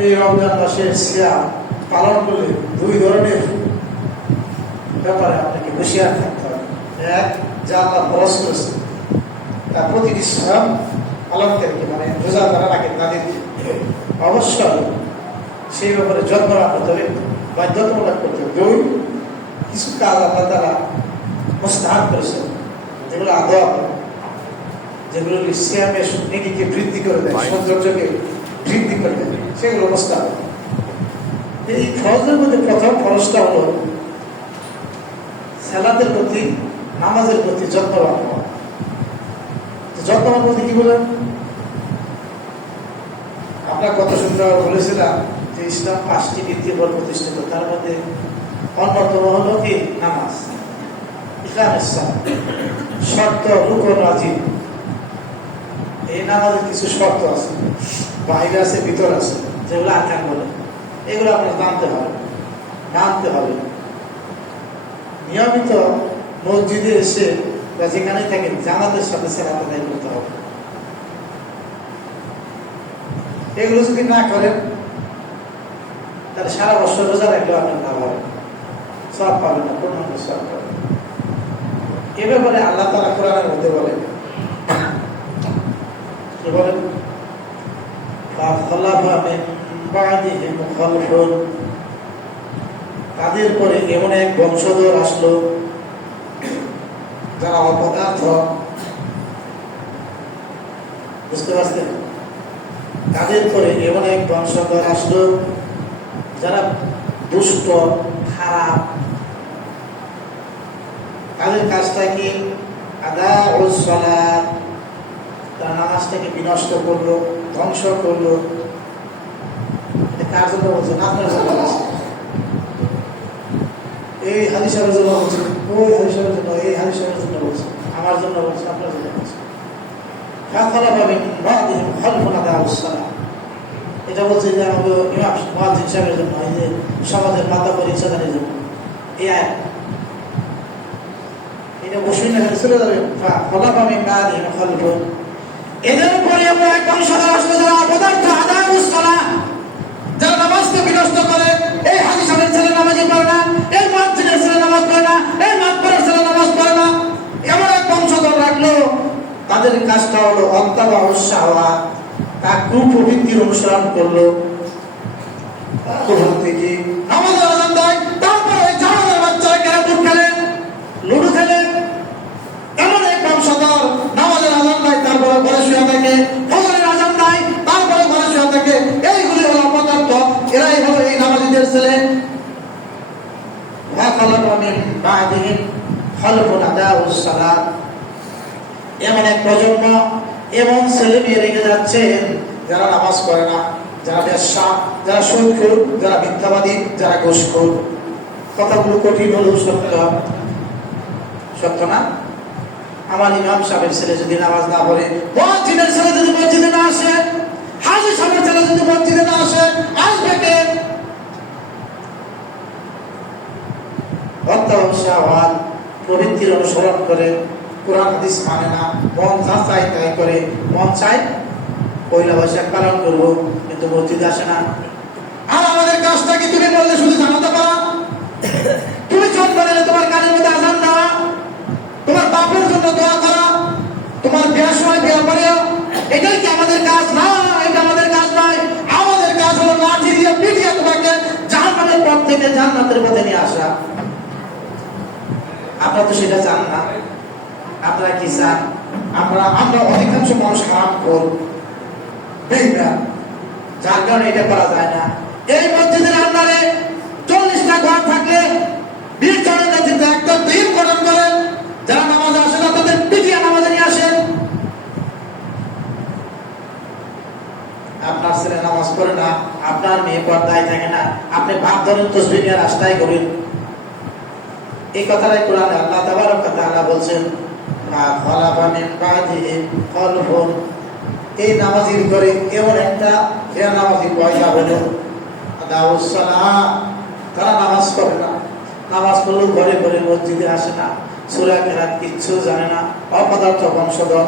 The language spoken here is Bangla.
এই রমজান মাসে সিয়াম পালন করলে দুই ধরনের ব্যাপারে আপনাকে হুঁশিয়ার থাকতে হবে। এক, যা আল্লাহ ফরজ করেছে তার প্রতিটি সিয়াম পালনকারীকে মানে রোজা যারা রাখেন তাদেরকে অবশ্যই সেই ব্যাপারে যত্ন রাখতে হবে, বাধ্যতামূলক করতে হবে। দুই, কিছু কাজ আল্লাহ তারা মুস্তাহাব করেছেন যেগুলো আদব, যেগুলো সিয়ামের নেকিকে বৃদ্ধি করে দেয়, সৌন্দর্যকে বৃদ্ধি করে দেয়, সেগুলো মুস্তাহাব। এই ফরজের মধ্যে প্রথম ফরজটা হলো সালাতের প্রতি, নামাজের প্রতি যত্নবান হওয়া। যত্নবান বলতে কি বলেন? আমরা গত শুক্রবার বলেছিলাম যে ইসলাম 5টি ভিত্তির উপর প্রতিষ্ঠিত, তার মধ্যে অন্যতম হলো কি নামাজ। শর্ত, রুকন, ওয়াজিব। এই নামাজের কিছু শর্ত আছে, বাইরে আছে, ভিতর আছে, যেগুলো আরকান বলে। এগুলো আপনার মানতে হবে। নিয়মিত মসজিদে এসে বা যেখানে থাকেন জামাতের সাথে সালাত আদায় করতে হবে। এগুলো যদি না করেন তাহলে সারা বছর রোজা রাখলেও আপনার লাভ হবে, সব পাবেন না, পূর্ণাঙ্গ সব পাবেন। এ ব্যাপারে আল্লাহ তাআলা কোরআনের মধ্যে বলেন, কি বলেন? তাদের পরে এমন এক বংশধর আসলো যারা অপদার্থ। বুঝতে পারছেন? তাদের পরে এমন এক বংশধর আসলো যারা দুষ্ট, খারাপ। তাদের কাজটা কি? আদাউস সালাত, তারা নামাজটাকে বিনষ্ট করলো, ধ্বংস করলো। কার জন্য বলছেন? আপনার জন্য বলছেন। এই হাদিসের জন্য বলছেন, ওই হাদিসের জন্য, এই হাদিসের জন্য বলছেন, আমার জন্য বলছেন, আপনার জন্য বলছেন। এটা বলছে যে আমাকে ইমাম মুয়াজ্জিন সাহেবের জন্য, এই যে সমাজের মাথা পরিচালনের জন্য এই আয়াত। এটা বসেই না চলে যাবে। এদের উপরে আমরা এক বংশধর আসলে যারা অপদার্থ, আদাউস সালাহ, যারা নামাজকে বিনষ্ট করে। এই হাদিসের ছেলে নামাজই পড়ে না, এই মুয়াজ্জিনের ছেলে নামাজ পড়ে না, এই মাতবরের ছেলে নামাজ পড়ে না। এমন এক বংশধর রাখলো, তাদের কাজটা হলো অত্যাবাউস শাহওয়াত, তার কুপ্রবৃত্তির অনুসরণ করলো। থেকে নামাজের আযান দেয়, তারপরে ওই জামাতের বাচ্চারা ক্যারাম খেলে, লুডু খেলে। এমন এক বংশধর নামাজের আযান দেয়, তারপরে ঘরে শুয়ে থাকে, ফজরের আযান দেয়, তারপরে ঘরে শুয়ে থাকে। এইগুলি হলো অপদার্থ, এরাই হলো এই নামাজীদের ছেলে। এমন এক প্রজন্ম, এমন ছেলে মেয়ে রেখে যাচ্ছেন যারা নামাজ পড়ে না, যারা বেশ্যা, যারা সুদখোর, যারা মিথ্যাবাদী, যারা ঘুষখোর। কথাগুলো কঠিন হলেও সত্য না? আমার ইমাম সাহেবের ছেলে যদি নামাজ না পড়ে, মুয়াজ্জিনের ছেলে যদি মসজিদে না আসে, হাজী সাহেবের ছেলে যদি মসজিদে না আসে, আসবে কে? প্রবৃত্তির অনুসরণ করে, কোরআন হাদিস মানে না, মন যা চাই তাই করে। মন চায় পয়লা বৈশাখ পালন করবো, কিন্তু মসজিদে আসে না। আর আমাদের কাজটা কি? তুমি বললে শুধু জানাতে পারা, তুমি চোখ বলে তোমার কানের মধ্যে আযান দেওয়া, তোমার বাপের জন্য দোয়া করা, তোমার বিয়ার সময় বিয়া পড়েও, এটাই কি আমাদের কাজ? না, এটা আমাদের কাজ নয়। আমাদের কাজ হলো লাঠি দিয়ে পিটিয়ে তোমাকে জাহান্নামের পথ থেকে জান্নাতের পথে নিয়ে আসা। আপনারা তো সেটা চান না। আপনারা কি চান? আমরা অধিকাংশ মানুষ খারাপ কর, যার কারণে এটা করা যায় না। এই মসজিদের আন্ডারে 40টা ঘর থাকলে 20 জনের নেতৃত্বে একটা টিম গঠন করেন, যারা নামাজে আসে না তাদের পিটিয়ে নামাজে নিয়ে আসেন। আপনার ছেলে নামাজ পড়ে না, আপনার মেয়ে পর্দায় থাকে না, আপনি ভাব ধরেন তাসবিহ নিয়ে রাস্তায় ঘুরেন। এই কথাটাই কোরআনে আল্লাহ তাবারক ওয়া তাআলা বলছেন, এই নামাজির করে এমন একটা নামাজি পয়দা হলো, তারা নামাজ পড়ে না, নামাজ পড়লেও ঘরে ঘরে মসজিদে আসে না, সূরা কেরাত কিচ্ছু জানে না, অপদার্থ বংশধর।